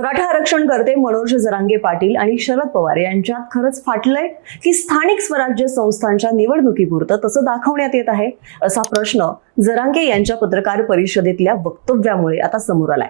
मराठा आरक्षण करते मनोज जरांगे पाटील आणि शरद पवार यांच्यात खरंच फाटलंय की स्थानिक स्वराज्य संस्थांच्या निवडणुकीपुरतं तसं दाखवण्यात येत आहे असा प्रश्न जरांगे यांच्या पत्रकार परिषदेतल्या वक्तव्यामुळे आता समोर आलाय.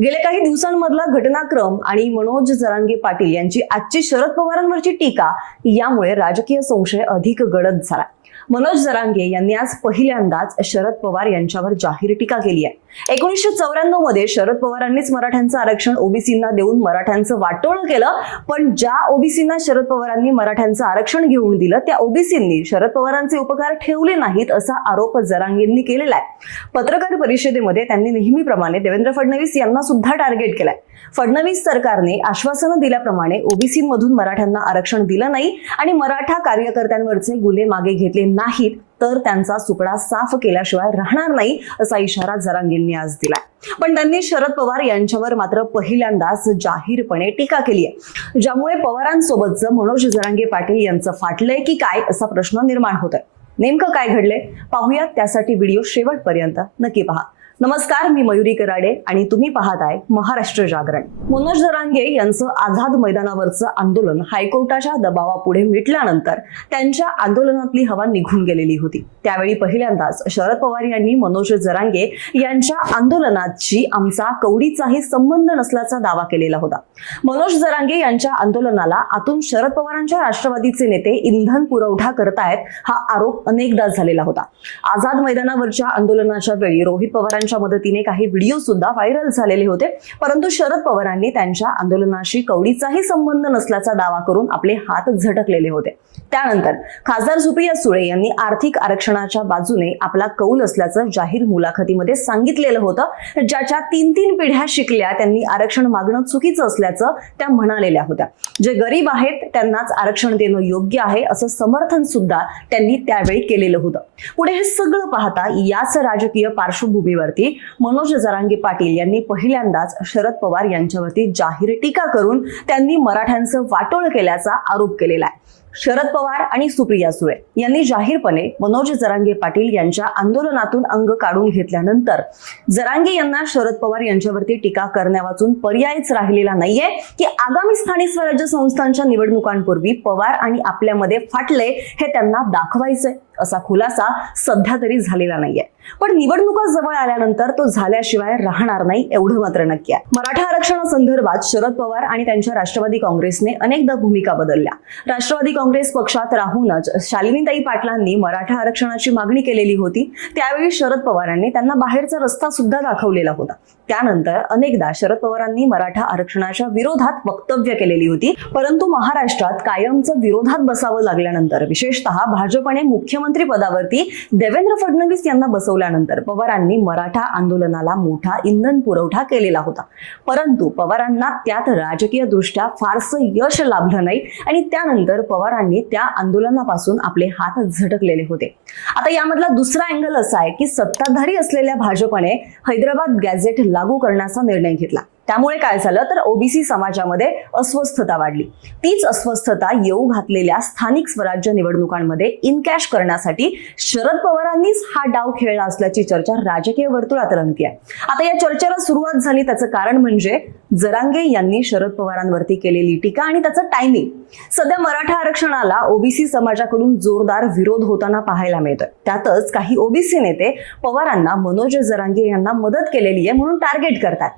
गेल्या काही दिवसांमधला घटनाक्रम आणि मनोज जरांगे पाटील यांची आजची शरद पवारांवरची टीका यामुळे राजकीय संशय अधिक गडद झाला. मनोज जरांगे यांनी आज पहिल्यांदाच शरद पवार यांच्यावर जाहीर टीका केली आहे. एकोणीसशे चौऱ्याण्णवमध्ये शरद पवारांनीच मराठ्यांचं आरक्षण ओबीसींना देऊन मराठ्यांचं वाटोळं केलं. पण ज्या ओबीसींना शरद पवारांनी मराठ्यांचं आरक्षण घेऊन दिलं त्या ओबीसींनी शरद पवारांचे उपकार ठेवले नाहीत असा आरोप जरांगेंनी केलेला आहे. पत्रकार परिषदेमध्ये त्यांनी नेहमीप्रमाणे देवेंद्र फडणवीस यांना सुद्धा टार्गेट केलाय. फडणवीस सरकारने आश्वासनं दिल्याप्रमाणे ओबीसीमधून मराठ्यांना आरक्षण दिलं नाही आणि मराठा कार्यकर्त्यांवरचे गुन्हे मागे घेतले नाहीत. तर त्यांचा सुकडा साफ केल्याशिवाय राहणार नाही असा इशारा जरांगींनी आज दिलाय. पण त्यांनी शरद पवार यांच्यावर मात्र पहिल्यांदाच जाहीरपणे टीका केली आहे. ज्यामुळे पवारांसोबतचं मनोज जरांगे पाटील यांचं फाटलंय की काय असा प्रश्न निर्माण होतोय. नेमकं काय घडले पाहूयात त्यासाठी व्हिडिओ शेवटपर्यंत नक्की पहा. नमस्कार मी मयुरी कराडे आणि तुम्ही पाहताय महाराष्ट्र जागरण. मनोज जरांगे यांचं आझाद मैदानावरचं आंदोलन हायकोर्टाच्या दबावापुढे मिटल्यानंतर त्यांच्या आंदोलनातली हवा निघून गेलेली होती. त्यावेळी पहिल्यांदाच शरद पवार यांनी मनोज जरांगे यांच्या आंदोलनाची आमचा कवडीचाही संबंध नसल्याचा दावा केलेला होता. मनोज जरांगे यांच्या आंदोलनाला आतून शरद पवारांच्या राष्ट्रवादीचे नेते इंधन पुरवठा करतायत हा आरोप अनेकदा झालेला होता. आझाद मैदानावरच्या आंदोलनाच्या वेळी रोहित पवारांच्या मदतीने काही व्हिडिओ सुद्धा व्हायरल झालेले होते. परंतु शरद पवारांनी त्यांच्या आंदोलनाशी कवडीचाही संबंध नसल्याचा दावा करून आपले हात झटकलेले होते. त्यानंतर खासदार सुप्रिया सुळे यांनी आर्थिक आरक्षणाच्या बाजूने आपला कौल असल्याचं जाहीर मुलाखतीमध्ये सांगितलेलं होतं. ज्याच्या तीन तीन पिढ्या शिकल्या त्यांनी आरक्षण मागणं चुकीचं असल्याचं त्या म्हणालेल्या होत्या. जे गरीब आहेत त्यांनाच आरक्षण देणं योग्य आहे असं समर्थन सुद्धा त्यांनी त्यावेळी केलेलं होतं. पुढे हे सगळं पाहता याच राजकीय पार्श्वभूमीवरती मनोज जरांगे पाटील यांनी पहिल्यांदाच शरद पवार यांच्यावरती जाहीर टीका करून त्यांनी मराठ्यांचं वाटोळ केल्याचा आरोप केलेला आहे. शरद पवार आणि सुप्रिया सुळे यांनी जाहीरपणे मनोज जरांगे पाटील यांच्या आंदोलनातून अंग काढून घेतल्यानंतर जरांगे यांना शरद पवार यांच्यावरती टीका करण्यावाचून पर्यायच राहिलेला नाहीये की आगामी स्थानिक स्वराज्य संस्थांच्या निवडणुकांपूर्वी पवार आणि आपल्यामध्ये फाटले हे त्यांना दाखवायचंय असा खुलासा सध्या तरी झालेला नाहीये. पण निवडणुका जवळ आल्यानंतर तो झाल्याशिवाय राहणार नाही एवढं मात्र नक्की आहे. मराठा आरक्षणासंदर्भात शरद पवार आणि त्यांच्या राष्ट्रवादी काँग्रेसने अनेकदा भूमिका बदलल्या. राष्ट्रवादी काँग्रेस पक्षात राहूनच शालिनीताई पाटलांनी मराठा आरक्षणाची मागणी केलेली होती. त्यावेळी शरद पवारांनी त्यांना बाहेरचा रस्ता सुद्धा दाखवलेला होता. त्यानंतर अनेकदा शरद पवारांनी मराठा आरक्षणाच्या विरोधात वक्तव्य केलेली होती. परंतु महाराष्ट्रात कायमचं विरोधात बसावं लागल्यानंतर विशेषतः भाजपने मुख्यमंत्री पदावरती देवेंद्र फडणवीस यांना बसवल्यानंतर पवारांनी मराठा आंदोलनाला मोठा इंधन पुरवठा केलेला होता. परंतु पवारांना त्यात राजकीय दृष्ट्या फारसं यश लाभलं नाही आणि त्यानंतर पवार पवारांनी त्या आंदोलनापासून आपले हात झटकलेले होते. आता यामधला दुसरा अँगल असा आहे की सत्ताधारी असलेल्या भाजपने हैदराबाद गॅझेट लागू करण्याचा निर्णय घेतला. त्यामुळे काय झालं? तर ओबीसी समाजामध्ये अस्वस्थता वाढली. तीच अस्वस्थता येऊ घातलेल्या स्थानिक स्वराज्य निवडणुकांमध्ये इनकॅश करण्यासाठी शरद पवारांनीच हा डाव खेळला असल्याची चर्चा राजकीय वर्तुळात रंगती आहे आता या चर्चेला सुरुवात झाली. त्याचं कारण म्हणजे जरांगे यांनी शरद पवारांवरती केलेली टीका आणि त्याचं टायमिंग सध्या मराठा आरक्षणाला ओबीसी समाजाकडून जोरदार विरोध होताना पाहायला मिळतोय. त्यातच काही ओबीसी नेते पवारांना मनोज जरांगे यांना मदत केलेली आहे म्हणून टार्गेट करतात.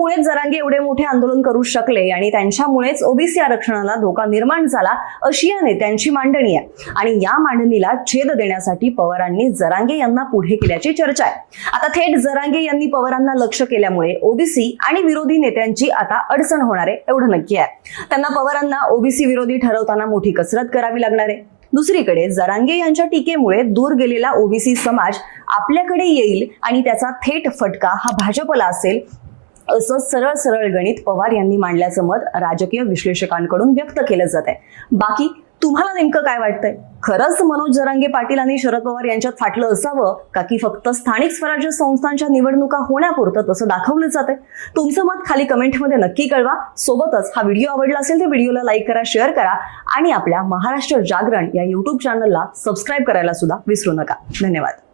त्यांच्यामुळेच जरांगे एवढे मोठे आंदोलन करू शकले आणि त्यांच्यामुळेच ओबीसी आरक्षणाला धोका निर्माण झाला अशी या नेत्यांची मांडणी आहे. आणि या मांडणीला छेद देण्यासाठी पवारांनी जरांगे यांना पुढे केल्याची चर्चा आहे. आता थेट जरांगे यांनी पवारांना लक्ष केल्यामुळे ओबीसी आणि विरोधी नेत्यांची आता अडचण होणार आहे एवढं नक्की आहे. त्यांना पवारांना ओबीसी विरोधी ठरवताना मोठी कसरत करावी लागणार आहे. दुसरीकडे जरांगे यांच्या टीकेमुळे दूर गेलेला ओबीसी समाज आपल्याकडे येईल आणि त्याचा थेट फटका हा भाजपला असेल असं सरळ सरळ गणित पवार यांनी मांडल्याचं मत राजकीय विश्लेषकांकडून व्यक्त केलं जात आहे. बाकी तुम्हाला नेमकं काय वाटतंय? खरंच मनोज जरांगे पाटील आणि शरद पवार यांच्यात फाटलं असावं का की फक्त स्थानिक स्वराज्य संस्थांच्या निवडणुका होण्यापुरतं तसं दाखवलं जातंय तुमचं मत खाली कमेंटमध्ये नक्की कळवा. सोबतच हा व्हिडिओ आवडला असेल तर व्हिडिओला लाईक करा शेअर करा आणि आपल्या महाराष्ट्र जागरण या युट्यूब चॅनलला सबस्क्राईब करायला सुद्धा विसरू नका. धन्यवाद.